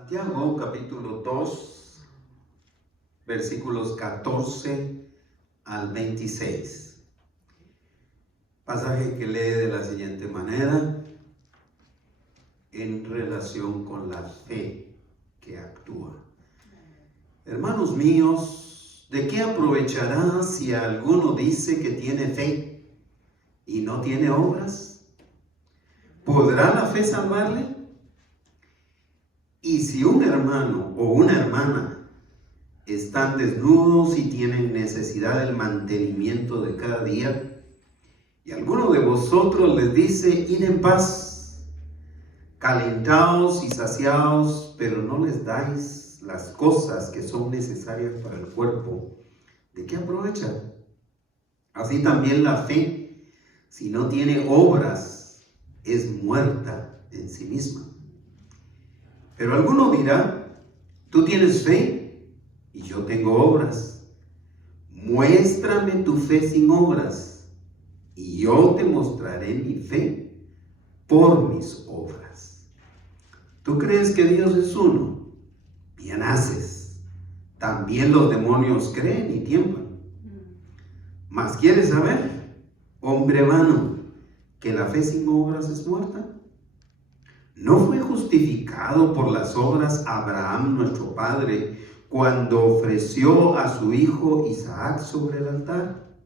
Santiago capítulo 2, versículos 14 al 26. Pasaje que lee de la siguiente manera en relación con la fe que actúa. Hermanos míos, ¿de qué aprovechará si alguno dice que tiene fe y no tiene obras? ¿Podrá la fe salvarle? Y si un hermano o una hermana están desnudos y tienen necesidad del mantenimiento de cada día, y alguno de vosotros les dice, id en paz, calentaos y saciaos, pero no les dais las cosas que son necesarias para el cuerpo, ¿de qué aprovecha? Así también la fe, si no tiene obras, es muerta en sí misma. Pero alguno dirá, tú tienes fe y yo tengo obras. Muéstrame tu fe sin obras y yo te mostraré mi fe por mis obras. ¿Tú crees que Dios es uno? Bien haces. También los demonios creen y tiemblan. ¿Mas quieres saber, hombre vano, que la fe sin obras es muerta? ¿No fue justificado por las obras Abraham, nuestro padre, cuando ofreció a su hijo Isaac sobre el altar?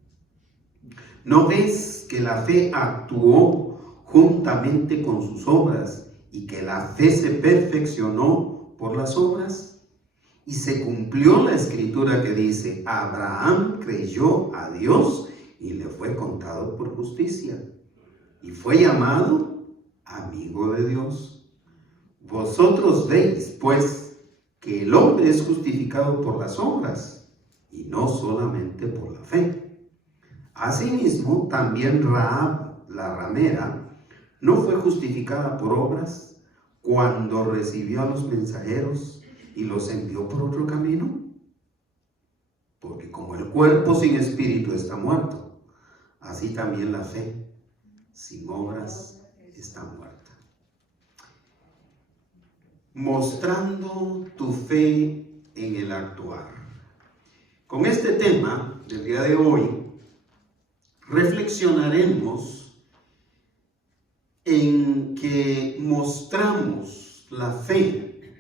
¿No ves que la fe actuó juntamente con sus obras y que la fe se perfeccionó por las obras? Y se cumplió la escritura que dice, Abraham creyó a Dios y le fue contado por justicia. Y fue llamado amigo de Dios. Vosotros veis, pues, que el hombre es justificado por las obras y no solamente por la fe. Asimismo, también Rahab, la ramera, no fue justificada por obras cuando recibió a los mensajeros y los envió por otro camino. Porque como el cuerpo sin espíritu está muerto, así también la fe sin obras está muerta. Mostrando tu fe en el actuar. Con este tema del día de hoy, reflexionaremos en que mostramos la fe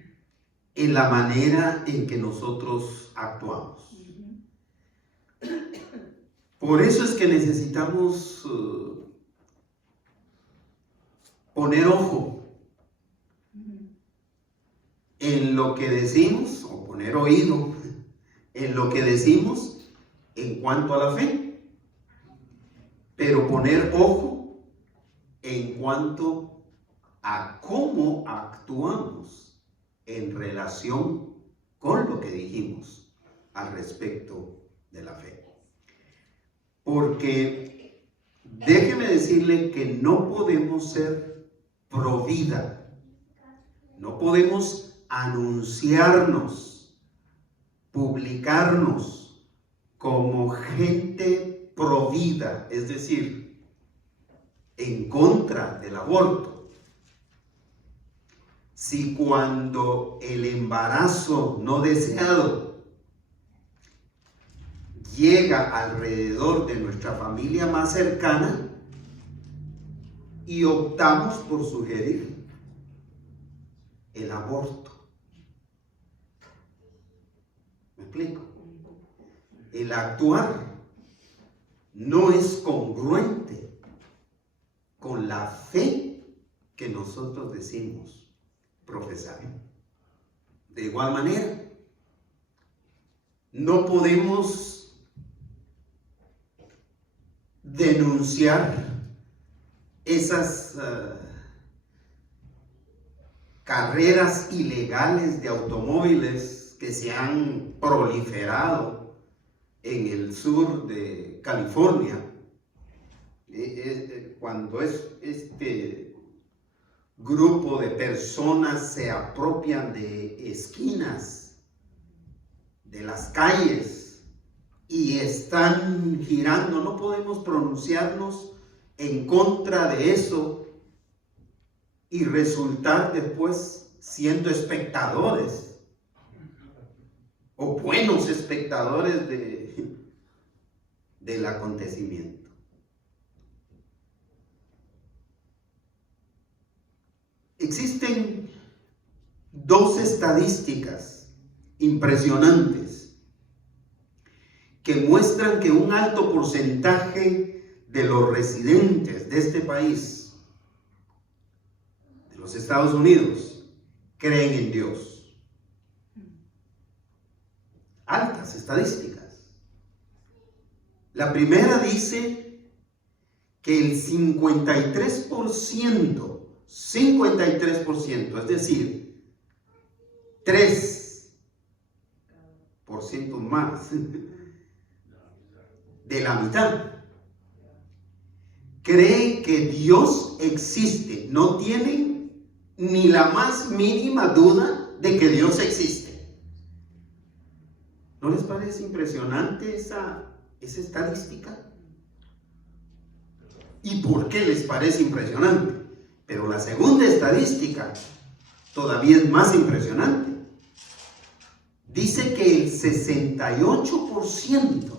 en la manera en que nosotros actuamos. Por eso es que necesitamos poner ojo en lo que decimos, o poner oído en lo que decimos en cuanto a la fe, pero poner ojo en cuanto a cómo actuamos en relación con lo que dijimos al respecto de la fe. Porque déjeme decirle que no podemos ser pro vida, no podemos anunciarnos, publicarnos como gente pro vida, es decir, en contra del aborto, si cuando el embarazo no deseado llega alrededor de nuestra familia más cercana y optamos por sugerir el aborto. ¿Me explico? El actuar no es congruente con la fe que nosotros decimos profesar. De igual manera, no podemos denunciar esas carreras ilegales de automóviles que se han proliferado en el sur de California. Cuando este grupo de personas se apropian de esquinas, de las calles, y están girando, no podemos pronunciarnos en contra de eso y resultar después siendo espectadores o buenos espectadores del acontecimiento. Existen dos estadísticas impresionantes que muestran que un alto porcentaje de los residentes de este país, de los Estados Unidos, creen en Dios. Altas estadísticas. La primera dice que el 53%, es decir, 3% más de la mitad, creen que Dios existe. No tienen ni la más mínima duda de que Dios existe. ¿No les parece impresionante esa estadística? ¿Y por qué les parece impresionante? Pero la segunda estadística todavía es más impresionante. Dice que el 68%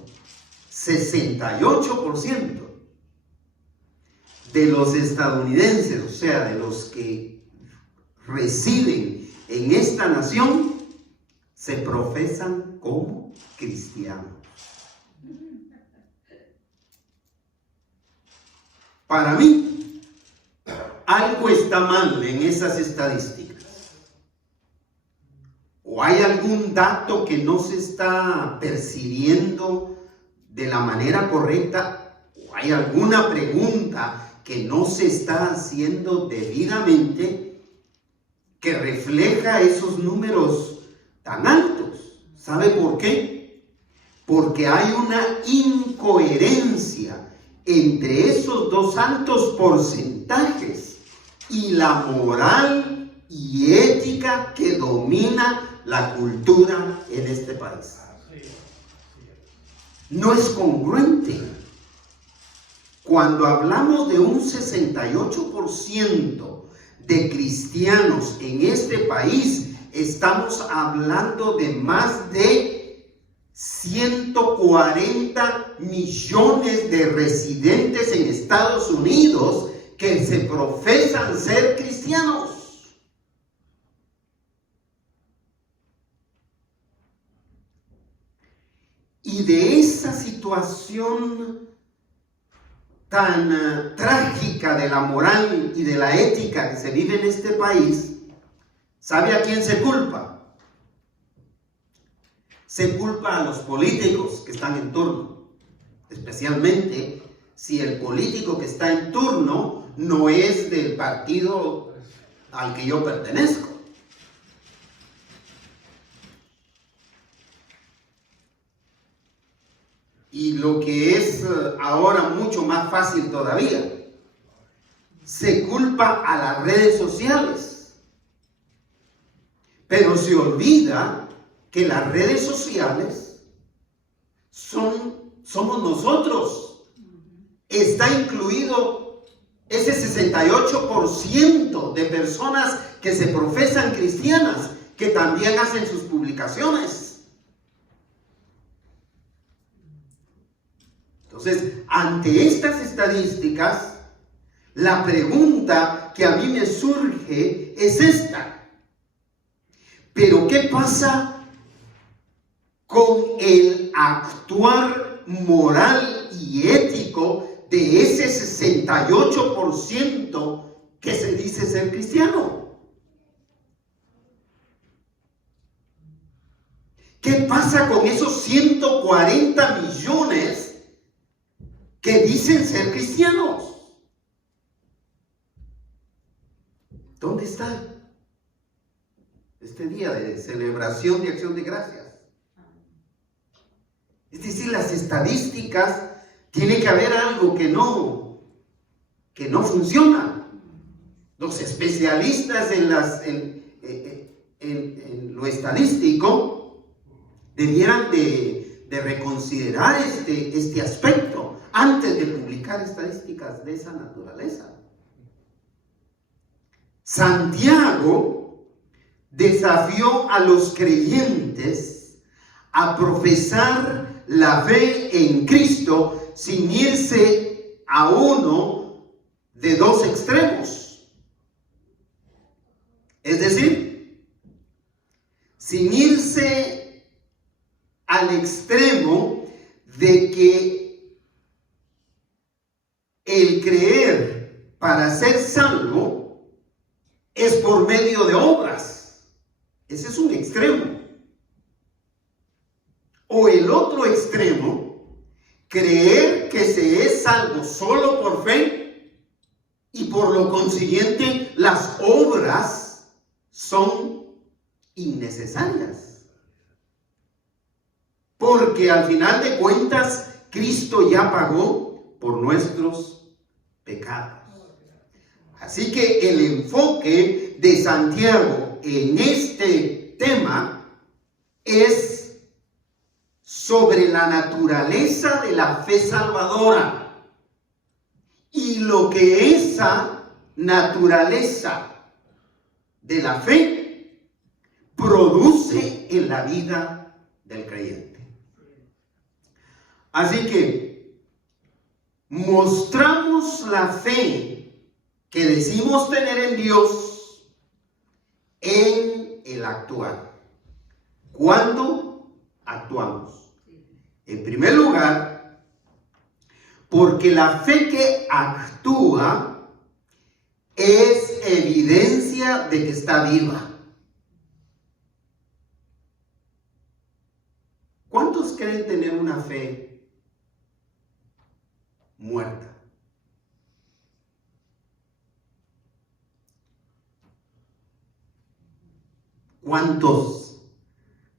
de los estadounidenses, o sea, de los que residen en esta nación, se profesan como cristianos. Para mí, algo está mal en esas estadísticas. ¿O hay algún dato que no se está percibiendo de la manera correcta? ¿O hay alguna pregunta que no se está haciendo debidamente que refleja esos números tan altos? ¿Sabe por qué? Porque hay una incoherencia entre esos dos altos porcentajes y la moral y ética que domina la cultura en este país. No es congruente. Cuando hablamos de un 68% de cristianos en este país, estamos hablando de más de 140 millones de residentes en Estados Unidos que se profesan ser cristianos. Y de esa situación tan trágica de la moral y de la ética que se vive en este país, ¿sabe a quién se culpa? Se culpa a los políticos que están en turno, especialmente si el político que está en turno no es del partido al que yo pertenezco. Y lo que es ahora mucho más fácil todavía, se culpa a las redes sociales, pero se olvida que las redes sociales somos nosotros. Está incluido ese 68% de personas que se profesan cristianas, que también hacen sus publicaciones. Entonces, ante estas estadísticas, la pregunta que a mí me surge es esta: ¿pero qué pasa con el actuar moral y ético de ese 68% que se dice ser cristiano? ¿Qué pasa con esos 140 millones que dicen ser cristianos? ¿Dónde está este día de celebración de Acción de Gracias? Es decir, las estadísticas, tiene que haber algo que no funciona. Los especialistas en lo estadístico debieran de reconsiderar este aspecto antes de publicar estadísticas de esa naturaleza. Santiago desafió a los creyentes a profesar la fe en Cristo sin irse a uno de dos extremos. Es decir, sin irse al extremo de que el creer para ser salvo es por medio de obras. Ese es un extremo. O el otro extremo, creer que se es salvo solo por fe y por lo consiguiente las obras son innecesarias. Porque al final de cuentas, Cristo ya pagó por nuestros pecados. Así que el enfoque de Santiago en este tema es sobre la naturaleza de la fe salvadora y lo que esa naturaleza de la fe produce en la vida del creyente. Así que mostramos la fe que decimos tener en Dios en el actuar. ¿Cuándo actuamos? En primer lugar, porque la fe que actúa es evidencia de que está viva. ¿Cuántos creen tener una fe muerta? ¿Cuántos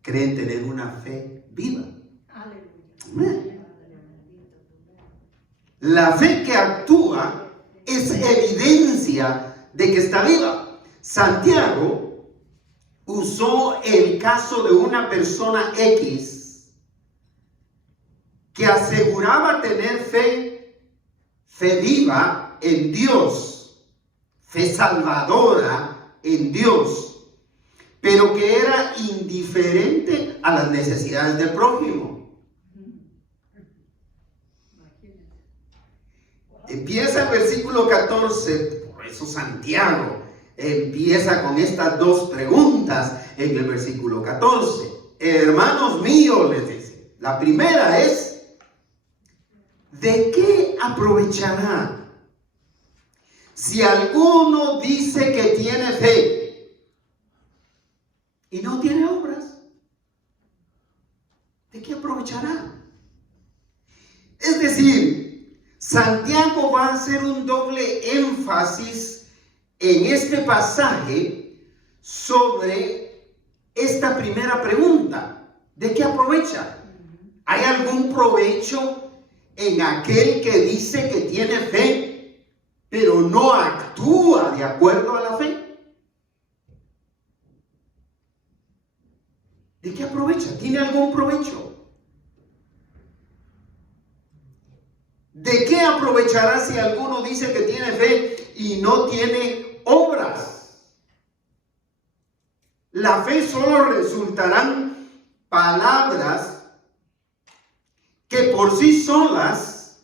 creen tener una fe viva? Aleluya. La fe que actúa es evidencia de que está viva. Santiago usó el caso de una persona X que aseguraba tener fe viva en Dios, fe salvadora en Dios, pero que era indiferente a las necesidades del prójimo. Empieza el versículo 14, por eso Santiago empieza con estas dos preguntas en el versículo 14. Hermanos míos, les dice, la primera es, ¿de qué aprovechará si alguno dice que tiene fe y no tiene obras? ¿De qué aprovechará? Es decir, Santiago va a hacer un doble énfasis en este pasaje sobre esta primera pregunta. ¿De qué aprovecha? ¿Hay algún provecho en aquel que dice que tiene fe, pero no actúa de acuerdo a la fe? ¿De qué aprovecha? ¿Tiene algún provecho? ¿De qué aprovechará si alguno dice que tiene fe y no tiene obras? La fe solo resultarán palabras que por sí solas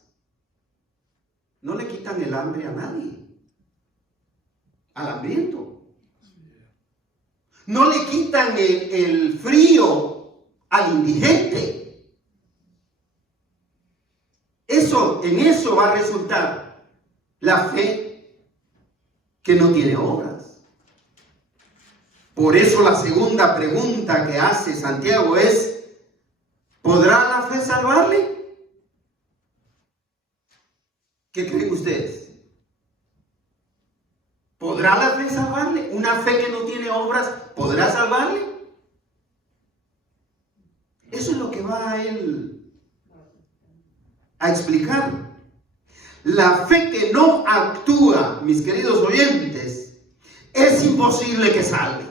no le quitan el hambre a nadie, al hambriento. No le quitan el frío al indigente. En eso va a resultar la fe que no tiene obras. Por eso la segunda pregunta que hace Santiago es, ¿podrá la fe salvarle? ¿Qué creen ustedes? ¿Podrá la fe salvarle? ¿Una fe que no tiene obras podrá salvarle? Eso es lo que va a él a explicar. La fe que no actúa, mis queridos oyentes, es imposible que salve.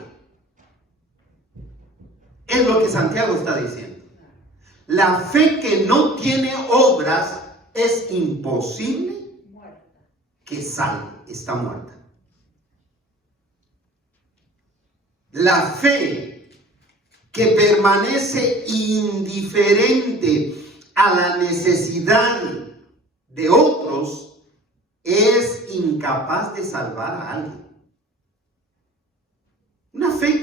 Es lo que Santiago está diciendo. La fe que no tiene obras es imposible que salve. Está muerta. La fe que permanece indiferente a la necesidad de otros es incapaz de salvar a alguien. Una fe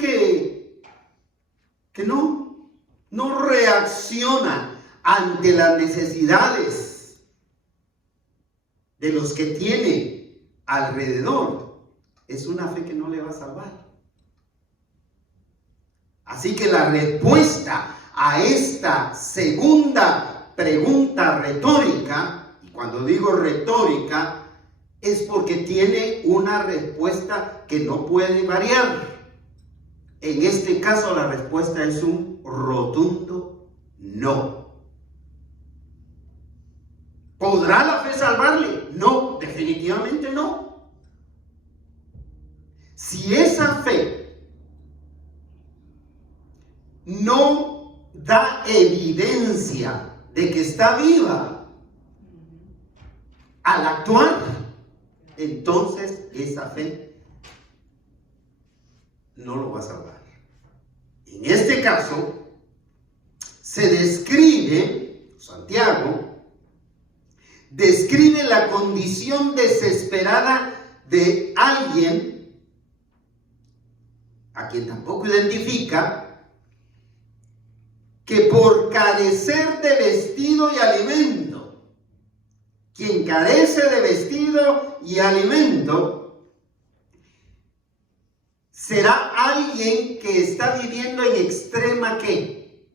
que no reacciona ante las necesidades de los que tiene alrededor, es una fe que no le va a salvar. Así que la respuesta a esta segunda pregunta retórica, y cuando digo retórica, es porque tiene una respuesta que no puede variar. En este caso la respuesta es un rotundo no. ¿Podrá la fe salvarle? No, definitivamente no. Si esa fe no da evidencia de que está viva al actuar, entonces esa fe no lo va a salvar. En este caso, se describe, Santiago describe la condición desesperada de alguien a quien tampoco identifica, que por carecer de vestido y alimento, quien carece de vestido y alimento, será alguien que está viviendo en extrema ¿qué?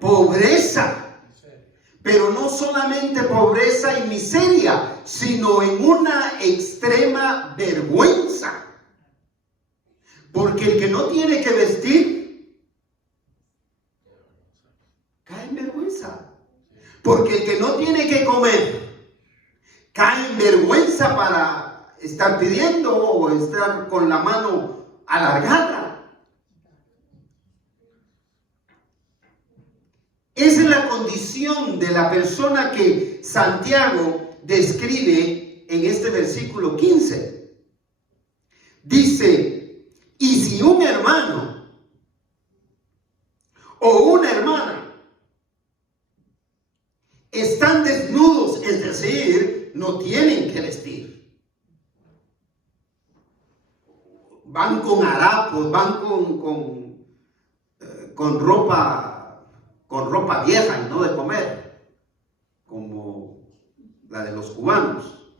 Pobreza. Pero no solamente pobreza y miseria, sino en una extrema vergüenza. Porque el que no tiene que vestir, cae en vergüenza. Porque el que no tiene que comer, cae en vergüenza para estar pidiendo o estar con la mano alargada. Esa es la condición de la persona que Santiago describe en este versículo 15. Dice, y si un hermano o una hermana están desnudos, es decir, no tienen que vestir, van con harapos, van con ropa vieja y no de comer, como la de los cubanos.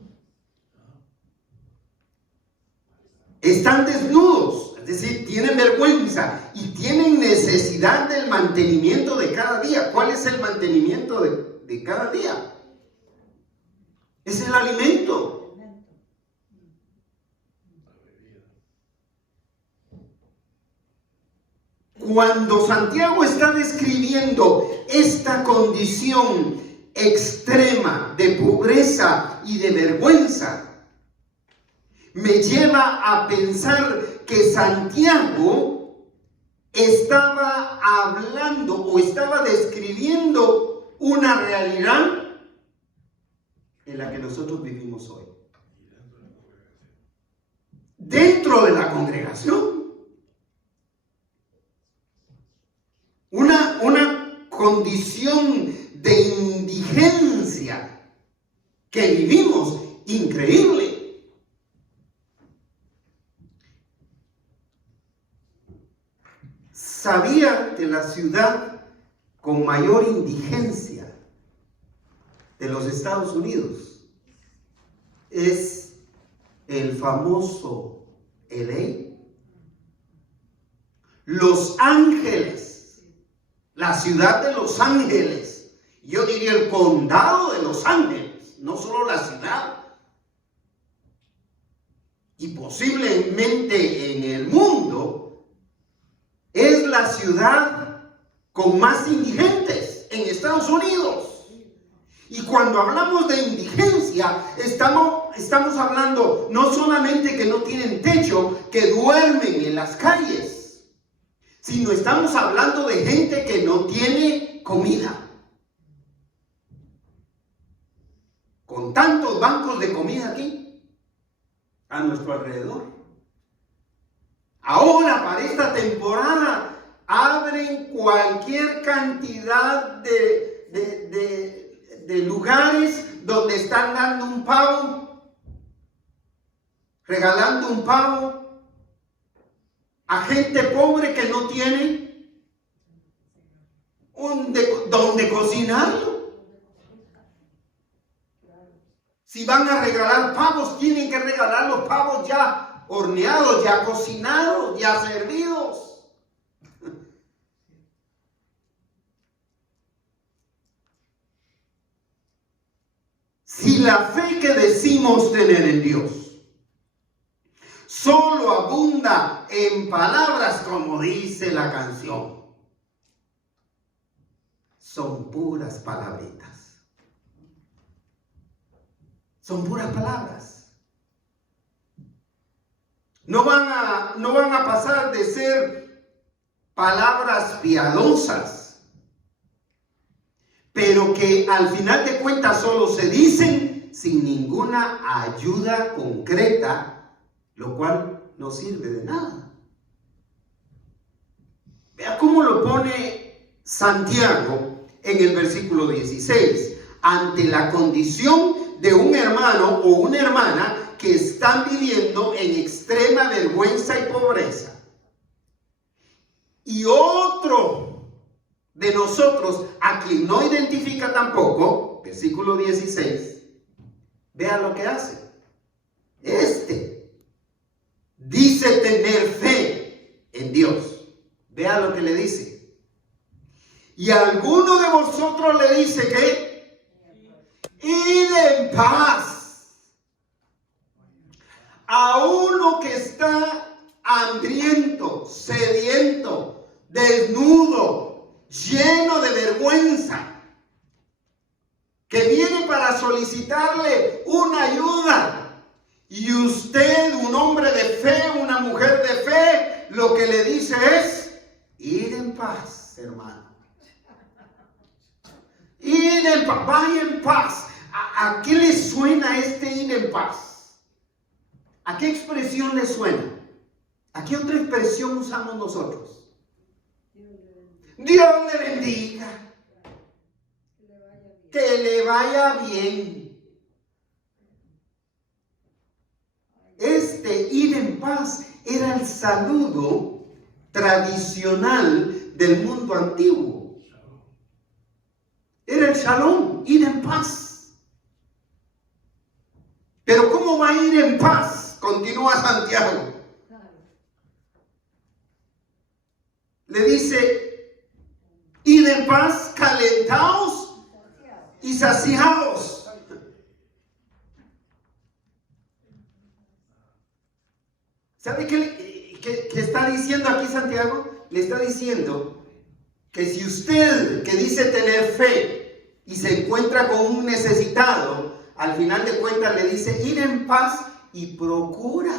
Están desnudos, es decir, tienen vergüenza y tienen necesidad del mantenimiento de cada día. ¿Cuál es el mantenimiento de cada día? Es el alimento. Cuando Santiago está describiendo esta condición extrema de pobreza y de vergüenza, me lleva a pensar que Santiago estaba hablando o estaba describiendo una realidad en la que nosotros vivimos hoy. Dentro de la congregación. Una condición de indigencia que vivimos increíble. ¿Sabía que la ciudad con mayor indigencia de los Estados Unidos es el famoso LA? Los Ángeles. La ciudad de Los Ángeles, yo diría el condado de Los Ángeles, no solo la ciudad. Y posiblemente en el mundo es la ciudad con más indigentes en Estados Unidos. Y cuando hablamos de indigencia, estamos hablando no solamente que no tienen techo, que duermen en las calles, sino estamos hablando de gente que no tiene comida. Con tantos bancos de comida aquí, a nuestro alrededor, Ahora, para esta temporada, abren cualquier cantidad de lugares donde están dando un pavo, regalando un pavo a gente pobre que no tiene donde cocinarlo. Si van a regalar pavos, tienen que regalar los pavos ya horneados, ya cocinados, ya servidos. Si la fe que decimos tener en Dios solo abunda en palabras, como dice la canción, son puras palabritas. Son puras palabras. No van a pasar de ser palabras piadosas, pero que al final de cuentas solo se dicen sin ninguna ayuda concreta, lo cual no sirve de nada. Vea cómo lo pone Santiago en el versículo 16, ante la condición de un hermano o una hermana que están viviendo en extrema vergüenza y pobreza. Y otro de nosotros, a quien no identifica tampoco, versículo 16, vea lo que hace. Dice tener fe en Dios. Vea lo que le dice. Y a alguno de vosotros le dice que id en paz. A uno que está hambriento, sediento, desnudo, lleno de vergüenza, que viene para solicitarle una ayuda. Y usted, un hombre de fe, una mujer de fe, lo que le dice es: ir en paz, hermano. Ir en paz, vaya en paz. ¿A qué le suena este ir en paz? ¿A qué expresión le suena? ¿A qué otra expresión usamos nosotros? Dios le bendiga. Que le vaya bien. Este ir en paz era el saludo tradicional del mundo antiguo. Era el shalom, ir en paz. Pero ¿cómo va a ir en paz? Continúa Santiago. Le dice: id en paz, calentaos y saciaos. ¿Sabe qué está diciendo aquí Santiago? Le está diciendo que si usted, que dice tener fe y se encuentra con un necesitado, al final de cuentas le dice: ir en paz y procura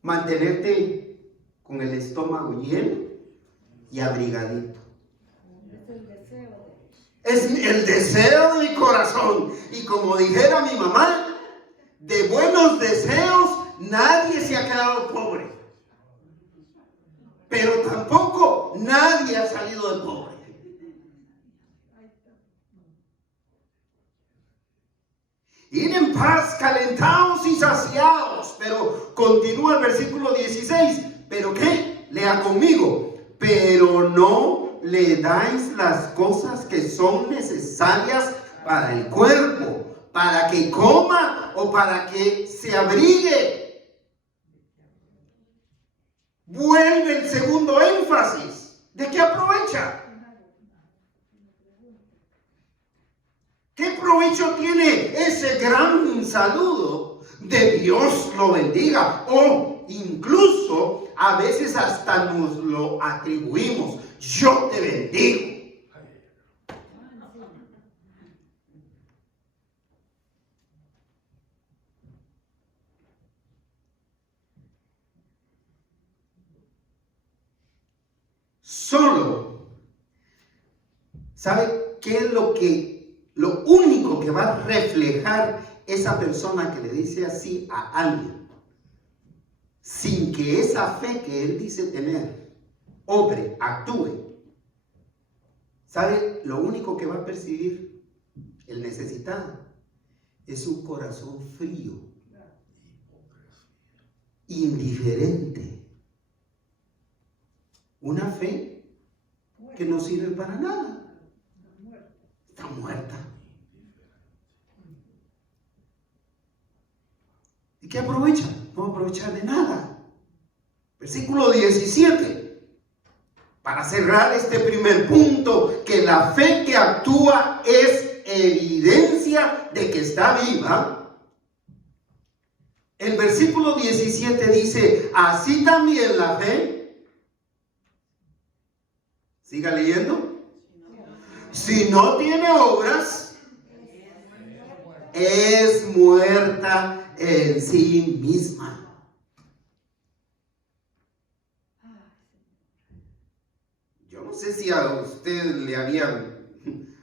mantenerte con el estómago lleno y abrigadito. Es el deseo de mi corazón. Y como dijera mi mamá, de buenos deseos nadie se ha quedado pobre, pero tampoco nadie ha salido de pobre. Ir en paz, calentaos y saciaos. Pero continúa el versículo 16. ¿Pero qué? Lea conmigo. Pero no le dais las cosas que son necesarias para el cuerpo, para que coma o para que se abrigue. Vuelve el segundo énfasis. ¿De qué aprovecha? ¿Qué provecho tiene ese gran saludo de Dios lo bendiga? O incluso a veces hasta nos lo atribuimos. Yo te bendigo. Solo, ¿sabe qué es lo único que va a reflejar esa persona que le dice así a alguien, sin que esa fe que él dice tener, obre, actúe, ¿sabe? Lo único que va a percibir el necesitado es un corazón frío, indiferente, una fe que no sirve para nada, está muerta. ¿Y qué aprovecha? No va a aprovechar de nada. Versículo 17. Para cerrar este primer punto, que la fe que actúa es evidencia de que está viva. El versículo 17 dice, así también la fe. Siga leyendo. Si no tiene obras, es muerta en sí misma. Yo no sé si a usted le habían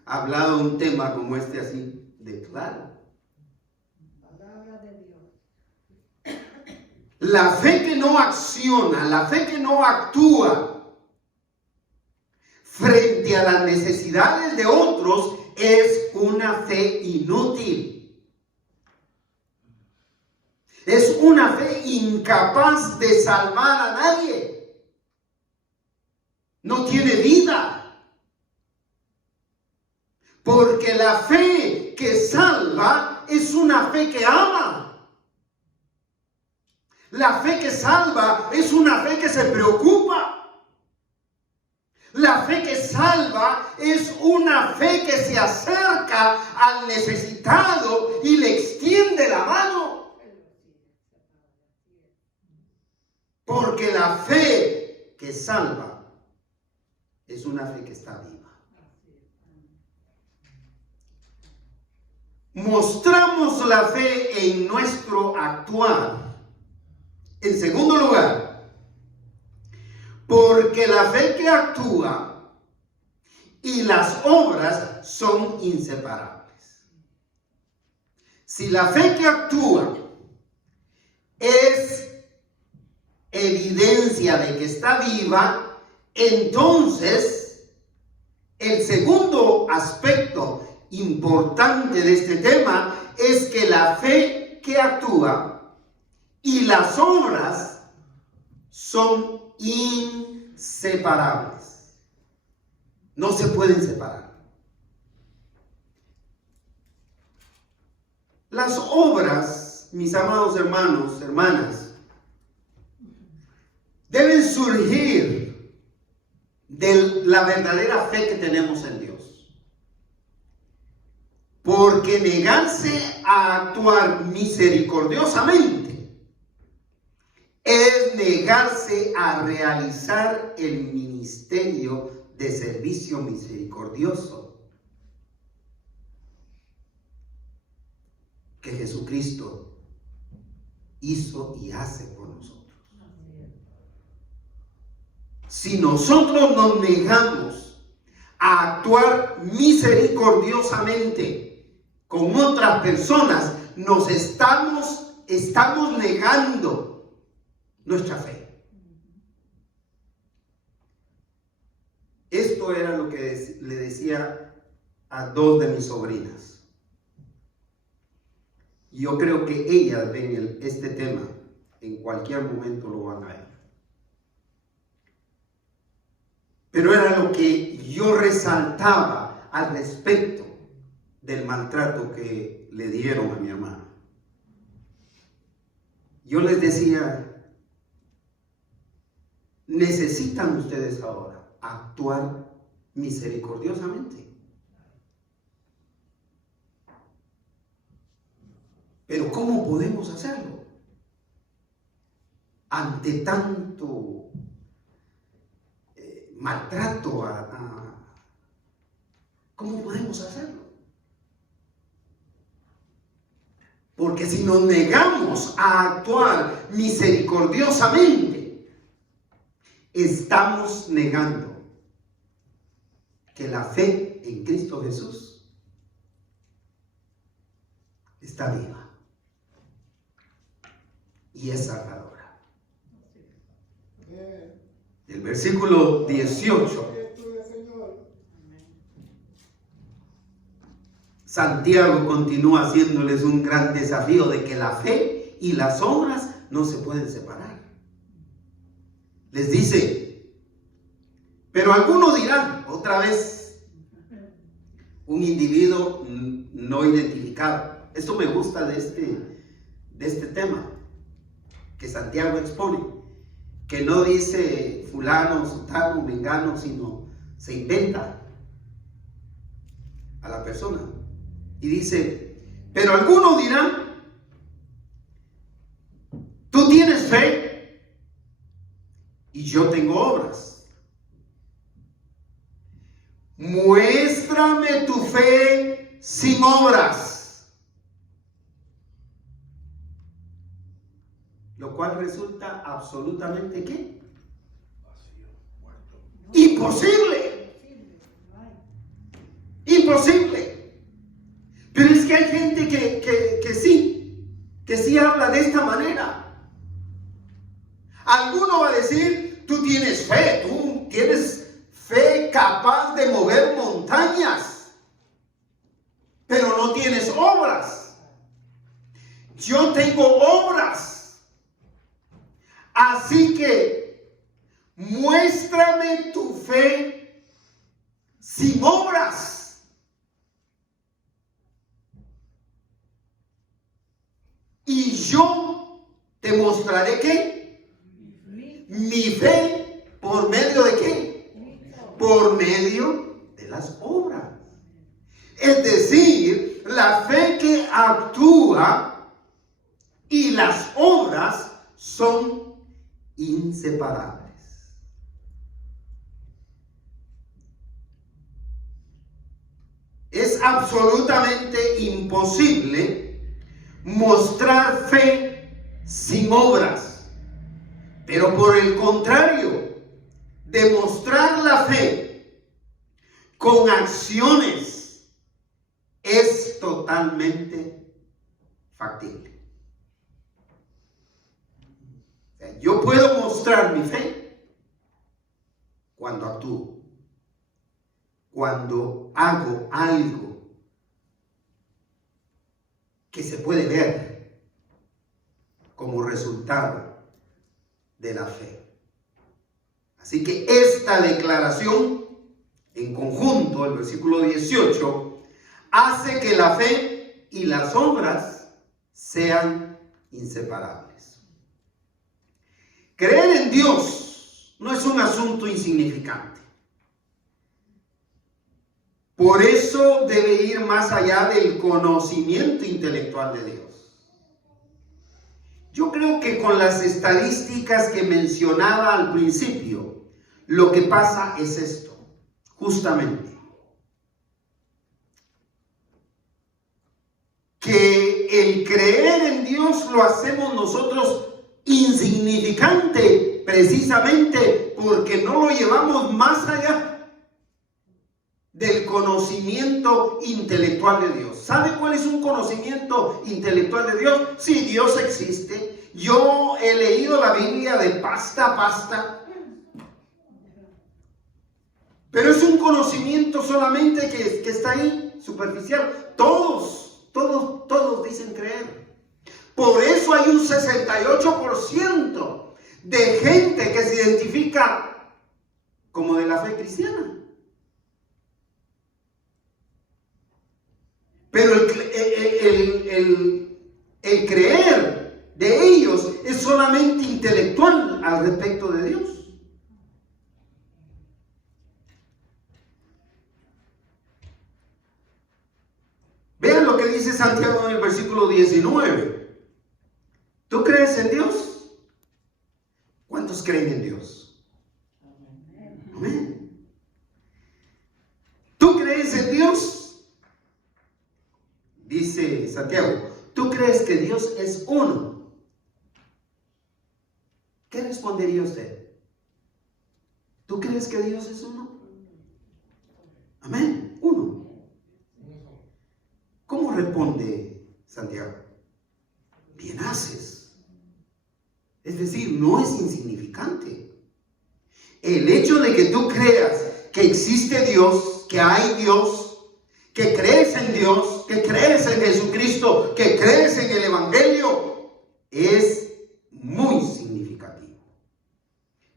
hablado un tema como este así de claro. Palabra de Dios. La fe que no acciona, la fe que no actúa frente a las necesidades de otros es una fe inútil. Es una fe incapaz de salvar a nadie. No tiene vida. Porque la fe que salva es una fe que ama. La fe que salva es una fe que se preocupa. La fe que salva es una fe que se acerca al necesitado y le extiende la mano. Porque la fe que salva es una fe que está viva. Mostramos la fe en nuestro actuar. En segundo lugar, porque la fe que actúa y las obras son inseparables. Si la fe que actúa es evidencia de que está viva, entonces el segundo aspecto importante de este tema es que la fe que actúa y las obras son inseparables. No se pueden separar. Las obras, mis amados hermanos, hermanas, deben surgir de la verdadera fe que tenemos en Dios. Porque negarse a actuar misericordiosamente es negarse a realizar el ministerio de servicio misericordioso que Jesucristo hizo y hace por nosotros. Si nosotros nos negamos a actuar misericordiosamente con otras personas, nos estamos negando nuestra fe. Esto era lo que le decía a dos de mis sobrinas. Yo creo que ellas ven este tema, en cualquier momento lo van a ver. Pero era lo que yo resaltaba al respecto del maltrato que le dieron a mi hermano. Yo les decía, necesitan ustedes ahora actuar misericordiosamente. Pero ¿cómo podemos hacerlo? Ante tanto maltrato, ¿cómo podemos hacerlo? Porque si nos negamos a actuar misericordiosamente, estamos negando que la fe en Cristo Jesús está viva y es salvadora. El versículo 18. Santiago continúa haciéndoles un gran desafío de que la fe y las obras no se pueden separar. Les dice, pero alguno dirá, otra vez, un individuo no identificado. Esto me gusta de este tema que Santiago expone, que no dice fulano, sutano, mengano, sino se inventa a la persona. Y dice, pero alguno dirá, tú tienes fe y yo tengo obras. Muéstrame tu fe sin obras. Lo cual resulta absolutamente ¿qué? Vacío, muerto. Imposible. Imposible. Pero es que hay gente que sí habla de esta manera. Alguno va a decir, tú tienes fe capaz de mover montañas, pero no tienes obras. Yo tengo obras. Así que muéstrame tu fe sin obras. Y yo te mostraré ¿qué? Mi fe, ¿por medio de qué? Por medio de las obras. Es decir, la fe que actúa y las obras son inseparables. Es absolutamente imposible mostrar fe sin obras, pero por el contrario, demostrar la fe con acciones es totalmente factible. O sea, yo puedo mostrar mi fe cuando actúo, cuando hago algo que se puede ver como resultado de la fe. Así que esta declaración en conjunto, el versículo 18, hace que la fe y las obras sean inseparables. Creer en Dios no es un asunto insignificante. Por eso debe ir más allá del conocimiento intelectual de Dios. Yo creo que con las estadísticas que mencionaba al principio, lo que pasa es esto, justamente. Que el creer en Dios lo hacemos nosotros insignificante, precisamente porque no lo llevamos más allá del conocimiento intelectual de Dios. ¿Sabe cuál es un conocimiento intelectual de Dios? Sí, Dios existe. Yo he leído la Biblia de pasta a pasta. Pero es un conocimiento solamente que está ahí, superficial. Todos dicen creer. Por eso hay un 68% de gente que se identifica como de la fe cristiana. Pero el creer de ellos es solamente intelectual al respecto de Dios. Vean lo que dice Santiago en el versículo 19. ¿Tú crees en Dios? ¿Cuántos creen en Dios? Amén. ¿Tú crees en Dios? Dice Santiago, ¿tú crees que Dios es uno? ¿Qué respondería usted? ¿Tú crees que Dios es uno? Amén, uno. ¿Cómo responde Santiago. Bien haces. Es decir, no es insignificante. El hecho de que tú creas que existe Dios, que hay Dios, que crees en Dios, que crees en Jesucristo, que crees en el Evangelio, es muy significativo.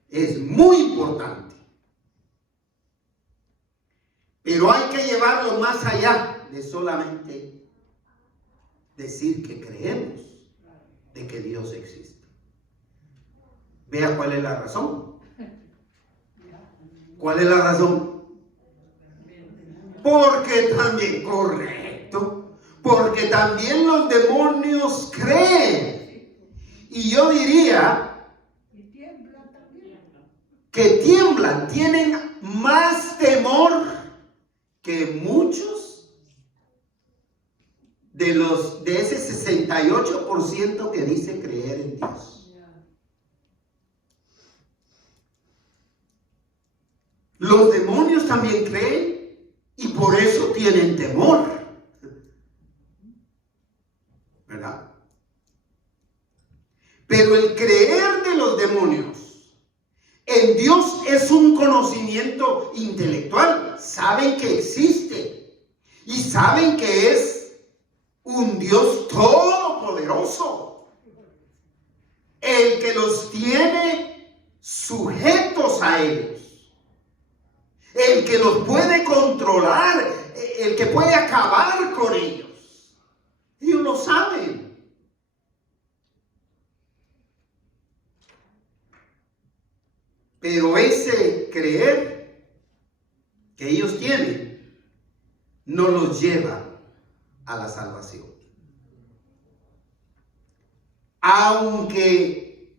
Es muy importante. Pero hay que llevarlo más allá de solamente decir que creemos de que Dios existe. Vea cuál es la razón. ¿Cuál es la razón? Porque también, correcto, porque también los demonios creen. Y yo diría que tiemblan, tienen más temor que muchos de ese 68% que dice creer en Dios. Los demonios también creen y por eso tienen temor. ¿Verdad? Pero el creer de los demonios en Dios es un conocimiento intelectual. Saben que existe y saben que es un Dios todopoderoso, el que los tiene sujetos a ellos, el que los puede controlar, el que puede acabar con ellos. Ellos lo saben. Pero ese creer que ellos tienen no los lleva a la salvación. Aunque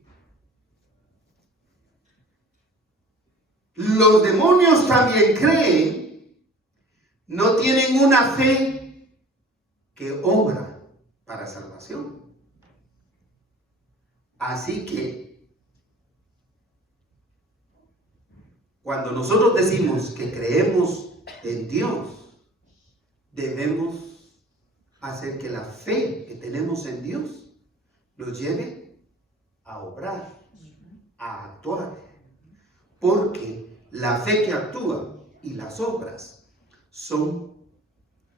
los demonios también creen, no tienen una fe que obra para salvación. Así que cuando nosotros decimos que creemos en Dios, debemos hacer que la fe que tenemos en Dios nos lleve a obrar, a actuar. Porque la fe que actúa y las obras son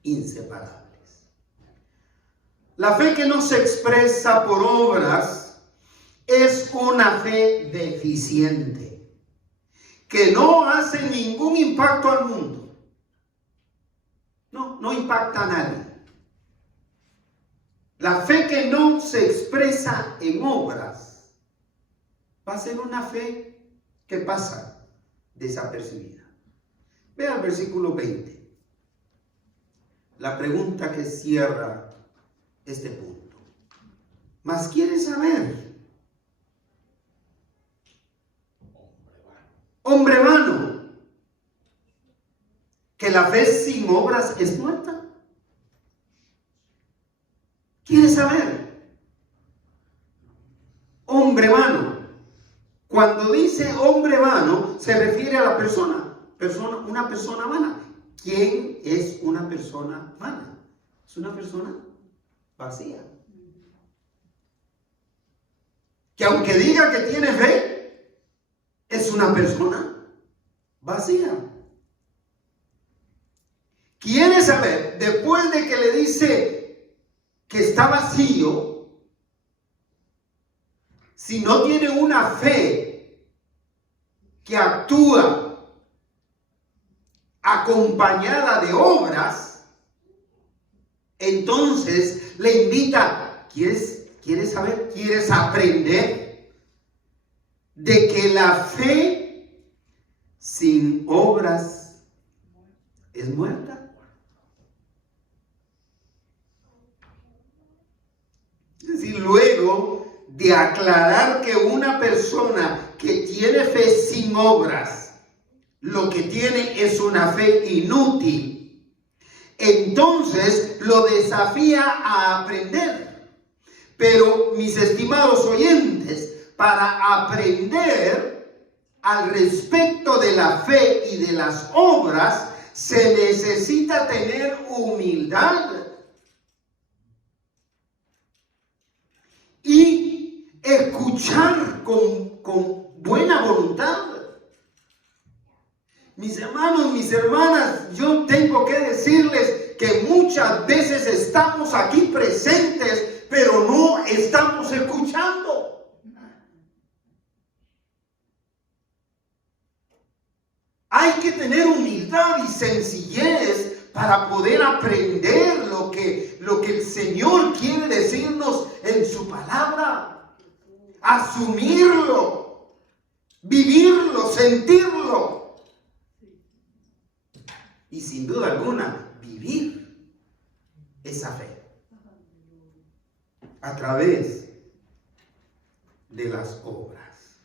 inseparables. La fe que no se expresa por obras es una fe deficiente, que no hace ningún impacto al mundo. No impacta a nadie. La fe que no se expresa en obras va a ser una fe que pasa desapercibida. Vea el versículo 20. La pregunta que cierra este punto. Mas quiere saber. Hombre vano, que la fe sin obras es muerta. ¿Quiere saber? Hombre vano. Cuando dice hombre vano, se refiere a la persona, una persona vana. ¿Quién es una persona vana? Es una persona vacía. Que aunque diga que tiene fe, es una persona vacía. ¿Quiere saber? Después de que le dice que está vacío, si no tiene una fe que actúa acompañada de obras, entonces le invita, ¿quieres saber? ¿Quieres aprender? De que la fe sin obras es muerta. Es decir, luego de aclarar que una persona que tiene fe sin obras, lo que tiene es una fe inútil, entonces lo desafía a aprender. Pero, mis estimados oyentes, para aprender al respecto de la fe y de las obras, se necesita tener humildad. escuchar con buena voluntad. Mis hermanos, mis hermanas, yo tengo que decirles que muchas veces estamos aquí presentes, pero no estamos escuchando. Hay que tener humildad y sencillez para poder aprender lo que el Señor quiere decirnos en su palabra. Asumirlo, vivirlo, sentirlo. Y sin duda alguna, vivir esa fe a través de las obras.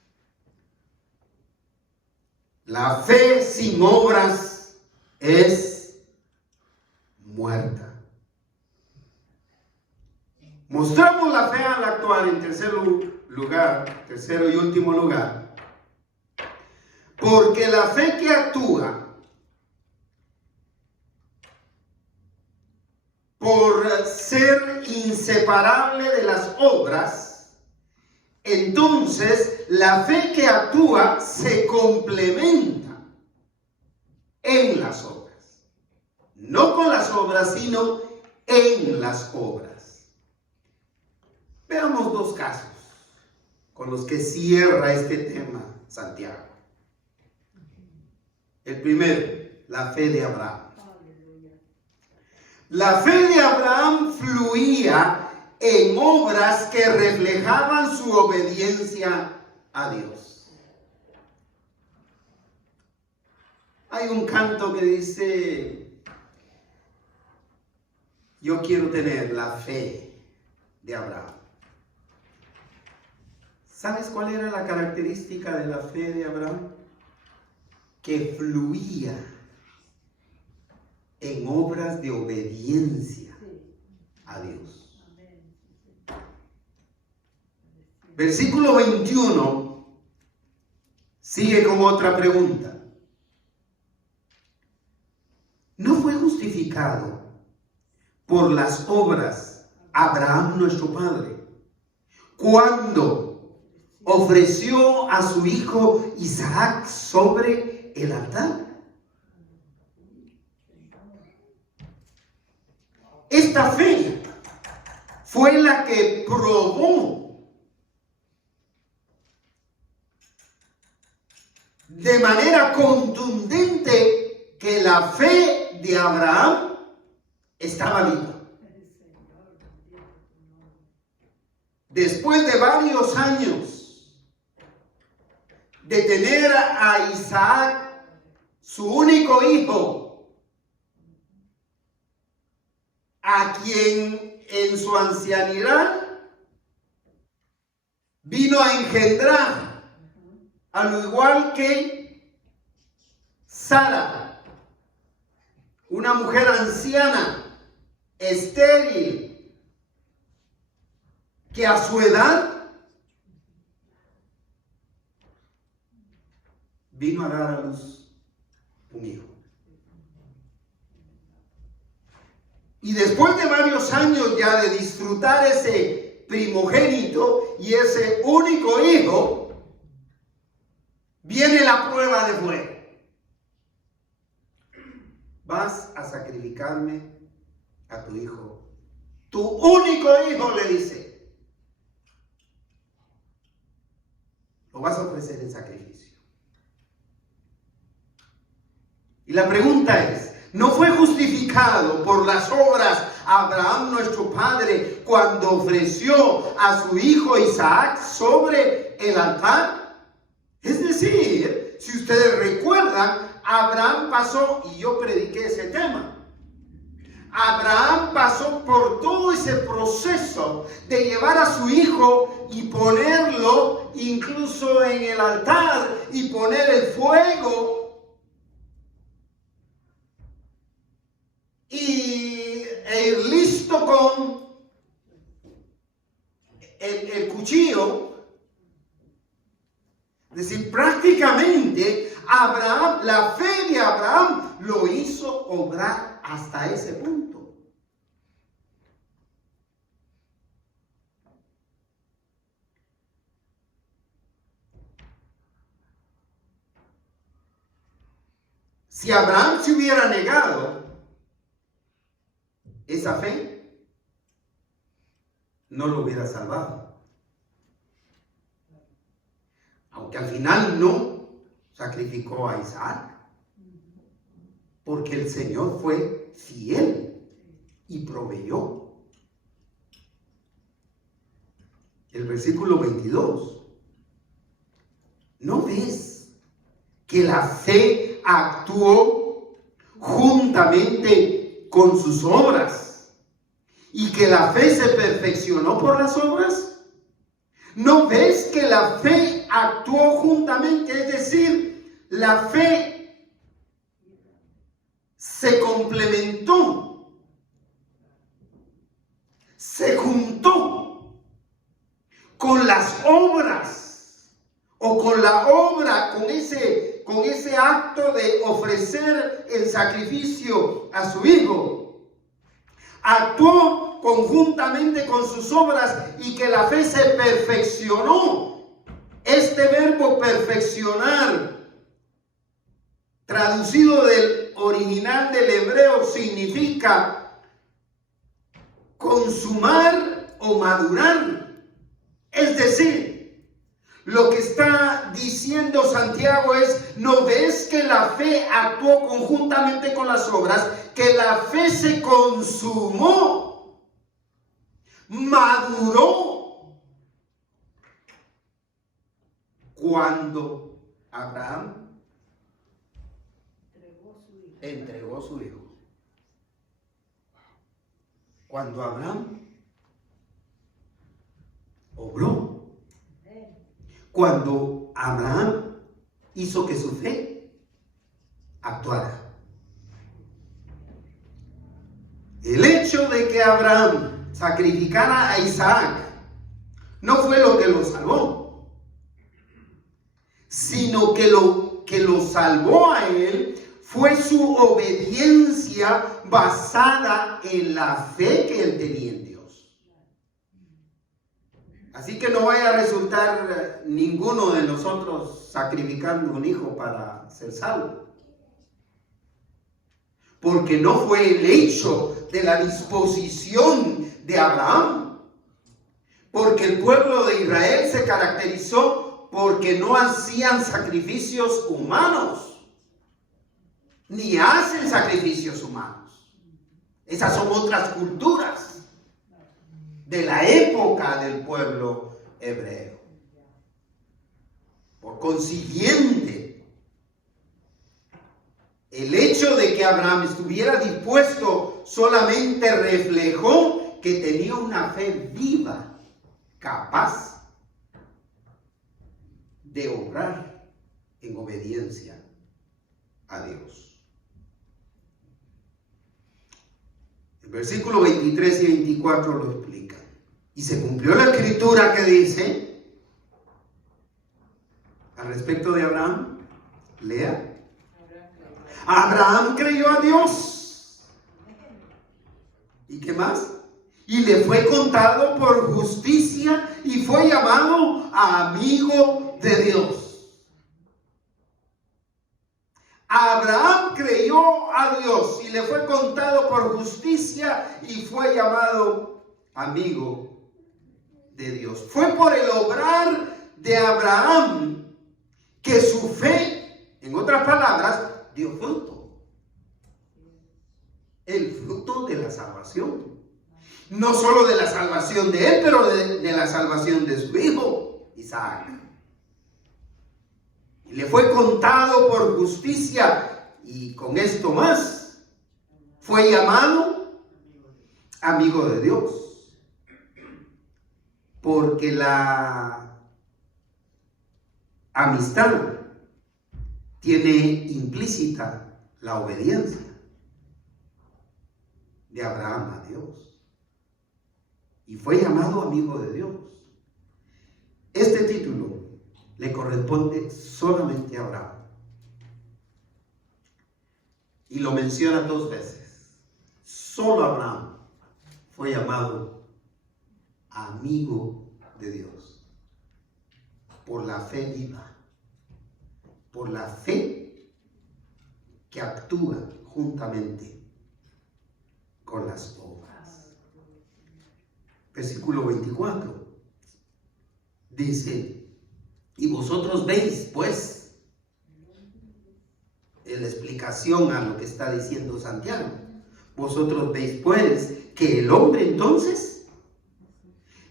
La fe sin obras es muerta. Mostramos la fe al actuar en tercero y último lugar, porque la fe que actúa por ser inseparable de las obras, entonces la fe que actúa se complementa en las obras. No con las obras, sino en las obras. Veamos dos casos con los que cierra este tema Santiago. El primero, la fe de Abraham. La fe de Abraham fluía en obras que reflejaban su obediencia a Dios. Hay un canto que dice: yo quiero tener la fe de Abraham. ¿Sabes cuál era la característica de la fe de Abraham? Que fluía en obras de obediencia a Dios. Versículo 21 sigue con otra pregunta. ¿No fue justificado por las obras Abraham nuestro padre cuando ofreció a su hijo Isaac sobre el altar? Esta fe fue la que probó de manera contundente que la fe de Abraham estaba viva. Después de varios años de tener a Isaac, su único hijo, a quien en su ancianidad vino a engendrar, al igual que Sara, una mujer anciana, estéril, que a su edad vino a dar a luz un hijo. Y después de varios años ya de disfrutar ese primogénito y ese único hijo, viene la prueba de fuego. Vas a sacrificarme a tu hijo. Tu único hijo, le dice. Lo vas a ofrecer en sacrificio. Y la pregunta es, ¿no fue justificado por las obras Abraham nuestro padre cuando ofreció a su hijo Isaac sobre el altar? Es decir, si ustedes recuerdan, Abraham pasó, y yo prediqué ese tema, Abraham pasó por todo ese proceso de llevar a su hijo y ponerlo incluso en el altar y poner el fuego e ir listo con el cuchillo. Es decir, prácticamente Abraham, la fe de Abraham lo hizo obrar hasta ese punto. Si Abraham se hubiera negado esa fe, no lo hubiera salvado. Aunque al final no sacrificó a Isaac, porque el Señor fue fiel y proveyó. El versículo 22. ¿No ves que la fe actuó juntamente con sus obras y que la fe se perfeccionó por las obras? ¿No ves que la fe actuó juntamente? Es decir, la fe se complementó, se juntó con las obras, o con la obra, con ese acto de ofrecer el sacrificio a su hijo. Actuó conjuntamente con sus obras y que la fe se perfeccionó. Este verbo perfeccionar, traducido del original del hebreo, significa consumar o madurar. Es decir, lo que está diciendo Santiago es: ¿no ves que la fe actuó conjuntamente con las obras? Que la fe se consumó, maduró, cuando Abraham entregó su hijo. Cuando Abraham obró. Cuando Abraham hizo que su fe actuara. El hecho de que Abraham sacrificara a Isaac no fue lo que lo salvó, sino que lo salvó a él fue su obediencia basada en la fe que él tenía en Dios. Así que no vaya a resultar ninguno de nosotros sacrificando un hijo para ser salvo. Porque no fue el hecho de la disposición de Abraham. Porque el pueblo de Israel se caracterizó porque no hacían sacrificios humanos. Ni hacen sacrificios humanos. Esas son otras culturas de la época del pueblo hebreo. Por consiguiente, el hecho de que Abraham estuviera dispuesto solamente reflejó que tenía una fe viva, capaz de obrar en obediencia a Dios. El versículo 23 y 24 lo explica. Y se cumplió la escritura que dice al respecto de Abraham. Lea. Abraham creyó a Dios. ¿Y qué más? Y le fue contado por justicia y fue llamado amigo de Dios. Abraham creyó a Dios y le fue contado por justicia y fue llamado amigo de Dios. Fue por el obrar de Abraham que su fe, en otras palabras, dio fruto. El fruto de la salvación. No solo de la salvación de él, pero de la salvación de su hijo, Isaac. Y le fue contado por justicia y con esto más, fue llamado amigo de Dios. Porque la amistad tiene implícita la obediencia de Abraham a Dios. Y fue llamado amigo de Dios. Este título le corresponde solamente a Abraham. Y lo menciona 2 veces. Solo Abraham fue llamado amigo de Dios por la fe viva, por la fe que actúa juntamente con las obras. Versículo 24 dice: y vosotros veis, pues, en la explicación a lo que está diciendo Santiago, vosotros veis, pues, que el hombre entonces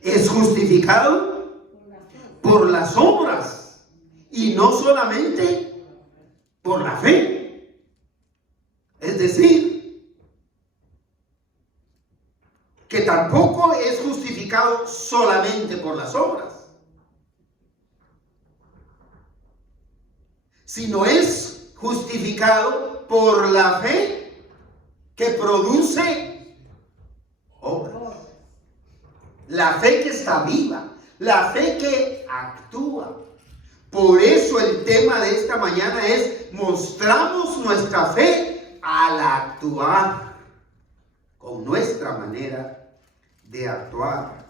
es justificado por las obras y no solamente por la fe. Es decir, que tampoco es justificado solamente por las obras, sino es justificado por la fe que produce obras. La fe que está viva, la fe que actúa. Por eso el tema de esta mañana es: mostramos nuestra fe al actuar, con nuestra manera de actuar.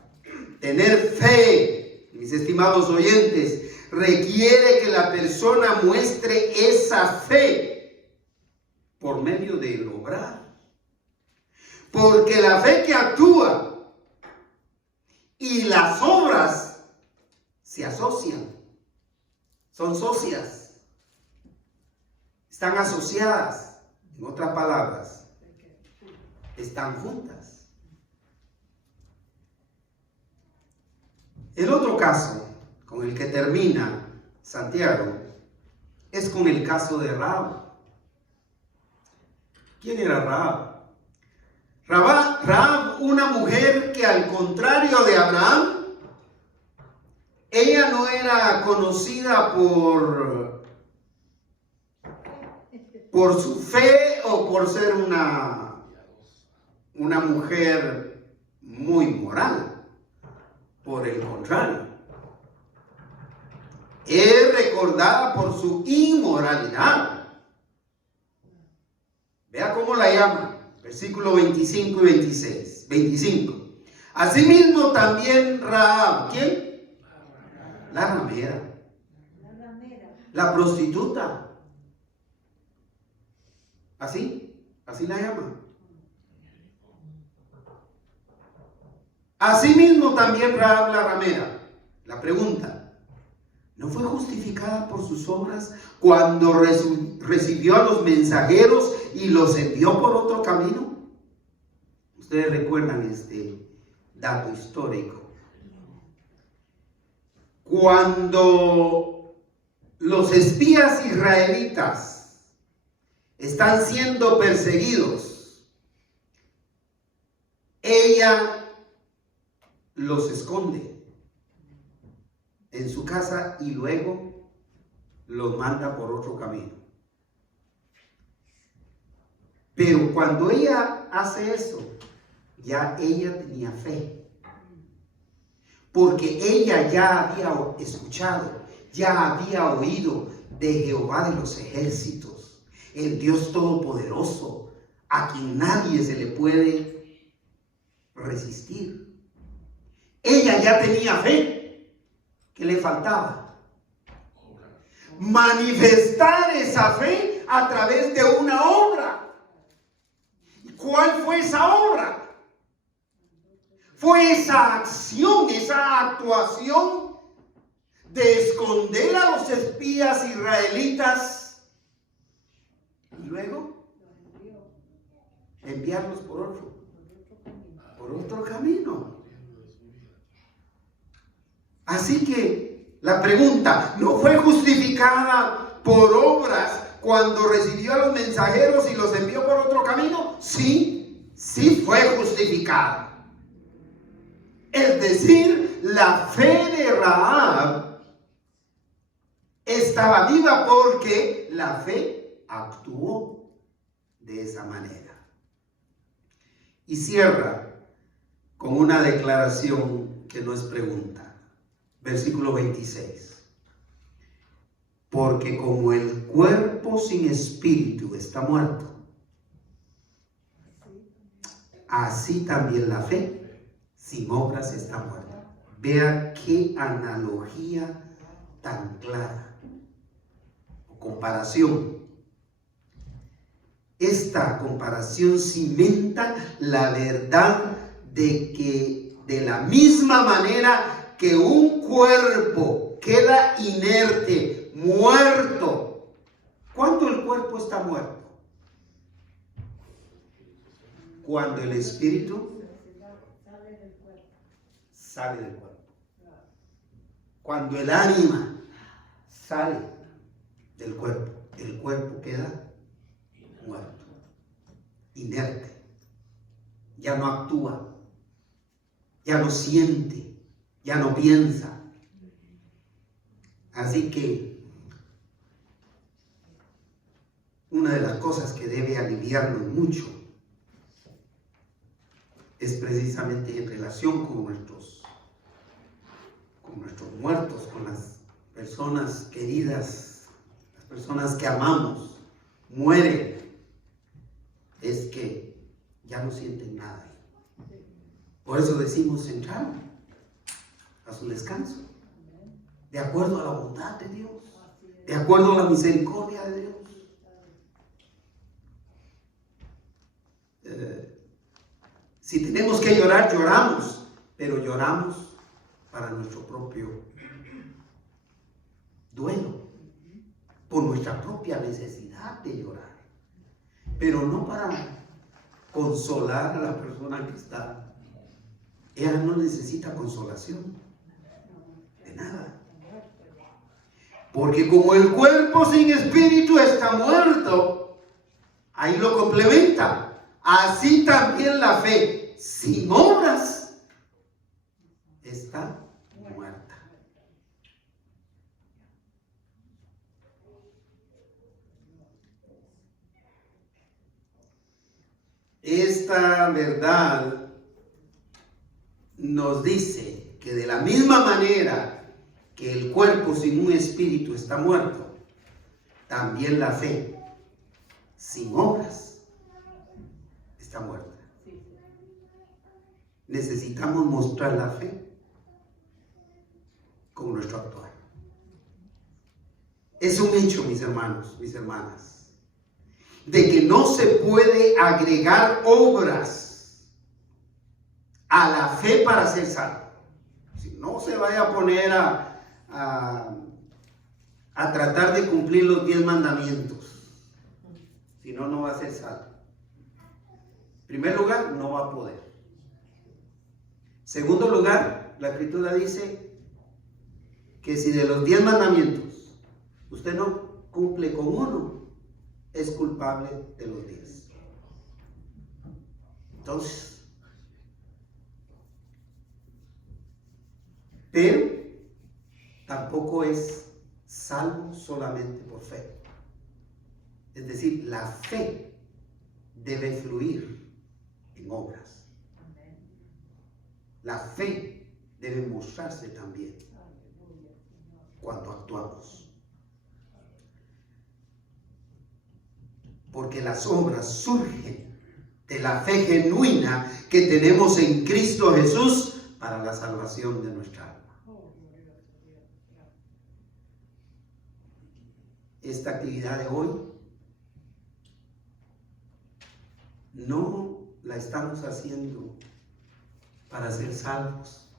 Tener fe, mis estimados oyentes, requiere que la persona muestre esa fe por medio del obrar. Porque la fe que actúa y las obras se asocian, son socias, están asociadas. En otras palabras, están juntas. El otro caso con el que termina Santiago es con el caso de Rahab. ¿Quién era Rahab? Rahab, una mujer que, al contrario de Abraham, ella no era conocida por su fe o por ser una mujer muy moral. Por el contrario, es recordada por su inmoralidad. Vea cómo la llama. Versículos 25 y 26. 25. Asimismo también Rahab, ¿quién? La ramera. La prostituta. Así la llama. Asimismo también Rahab la ramera. La pregunta: ¿no fue justificada por sus obras cuando recibió a los mensajeros y los envió por otro camino? Ustedes recuerdan este dato histórico. Cuando los espías israelitas están siendo perseguidos, ella los esconde en su casa y luego los manda por otro camino. Pero cuando ella hace eso, ya ella tenía fe, porque ella ya había escuchado, ya había oído de Jehová de los ejércitos, el Dios todopoderoso, a quien nadie se le puede resistir. Ella ya tenía fe. ¿Qué le faltaba? Manifestar esa fe a través de una obra. ¿Cuál fue esa obra? Fue esa acción, esa actuación de esconder a los espías israelitas y luego enviarlos por otro camino. Así que la pregunta: ¿no fue justificada por obras cuando recibió a los mensajeros y los envió por otro camino? Sí, sí fue justificada. Es decir, la fe de Rahab estaba viva porque la fe actuó de esa manera. Y cierra con una declaración que no es pregunta. Versículo 26. Porque como el cuerpo sin espíritu está muerto, así también la fe sin obras está muerta. Vea qué analogía tan clara o comparación. esta comparación cimenta la verdad de que de la misma manera que un cuerpo queda inerte, muerto. ¿Cuándo el cuerpo está muerto? Cuando el espíritu sale del cuerpo. Cuando el ánima sale del cuerpo, el cuerpo queda muerto, inerte, ya no actúa, ya no siente, ya no piensa. Así que una de las cosas que debe aliviarnos mucho es precisamente en relación con nuestros muertos, con las personas queridas, las personas que amamos, mueren, es que ya no sienten nada. Por eso decimos entrar a su descanso, de acuerdo a la voluntad de Dios, de acuerdo a la misericordia de Dios. Si tenemos que llorar, lloramos, pero lloramos para nuestro propio duelo, por nuestra propia necesidad de llorar, pero no para consolar a la persona que está. Ella no necesita consolación de nada, porque como el cuerpo sin espíritu está muerto, ahí lo complementa, así también la fe sin obras está muerta. Esta verdad nos dice que de la misma manera que el cuerpo sin un espíritu está muerto, también la fe sin obras está muerta. Necesitamos mostrar la fe con nuestro actuar. Es un hecho, mis hermanos, mis hermanas, de que no se puede agregar obras a la fe para ser salvo. Si no se vaya a poner a tratar de cumplir los 10 mandamientos, si no, no va a ser salvo. En primer lugar, no va a poder. Segundo lugar, la Escritura dice que si de los 10 mandamientos usted no cumple con uno, es culpable de los 10. Entonces, pero tampoco es salvo solamente por fe. Es decir, la fe debe fluir en obras. La fe debe mostrarse también cuando actuamos. Porque las obras surgen de la fe genuina que tenemos en Cristo Jesús para la salvación de nuestra alma. Esta actividad de hoy no la estamos haciendo para ser salvos.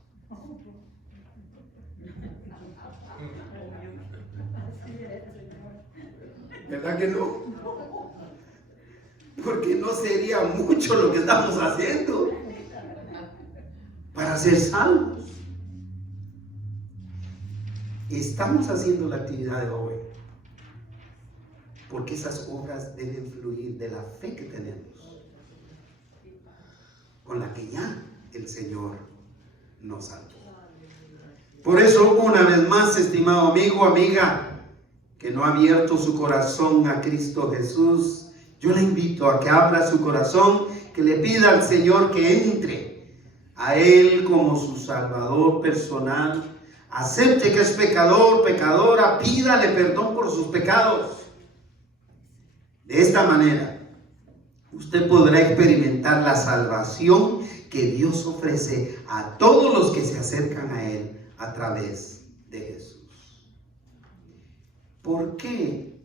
¿Verdad que no? Porque no sería mucho lo que estamos haciendo para ser salvos. Estamos haciendo la actividad de hoy porque esas obras deben fluir de la fe que tenemos, con la que ya el Señor nos salvó. Por eso, una vez más, estimado amigo, amiga, que no ha abierto su corazón a Cristo Jesús, yo le invito a que abra su corazón, que le pida al Señor que entre a Él como su Salvador personal, acepte que es pecador, pecadora, pídale perdón por sus pecados. De esta manera, usted podrá experimentar la salvación que Dios ofrece a todos los que se acercan a Él a través de Jesús. ¿Por qué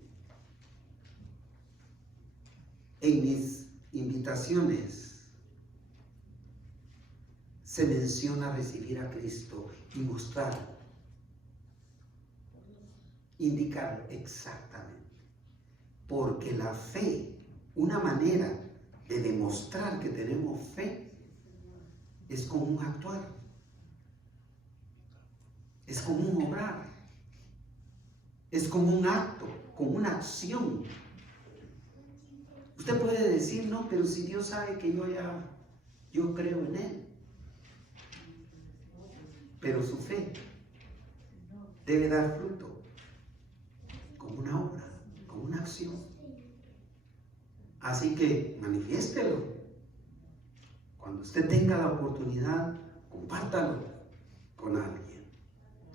En mis invitaciones se menciona recibir a Cristo y mostrarlo, indicarlo exactamente. Porque la fe, una manera de demostrar que tenemos fe, es con un actuar, es con un obrar, es con un acto, con una acción. Usted puede decir, no, pero si Dios sabe que yo creo en Él. Pero su fe debe dar fruto con una obra, con una acción. Así que manifiéstelo. Cuando usted tenga la oportunidad, compártalo con alguien.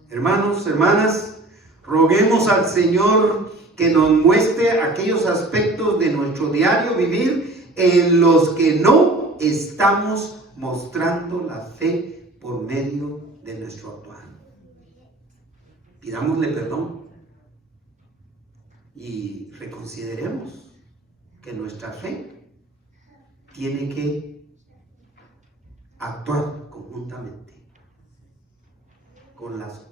Hermanos, hermanas, roguemos al Señor que nos muestre aquellos aspectos de nuestro diario vivir en los que no estamos mostrando la fe por medio de nuestro actuar. Pidámosle perdón y reconsideremos que nuestra fe tiene que actuar conjuntamente con las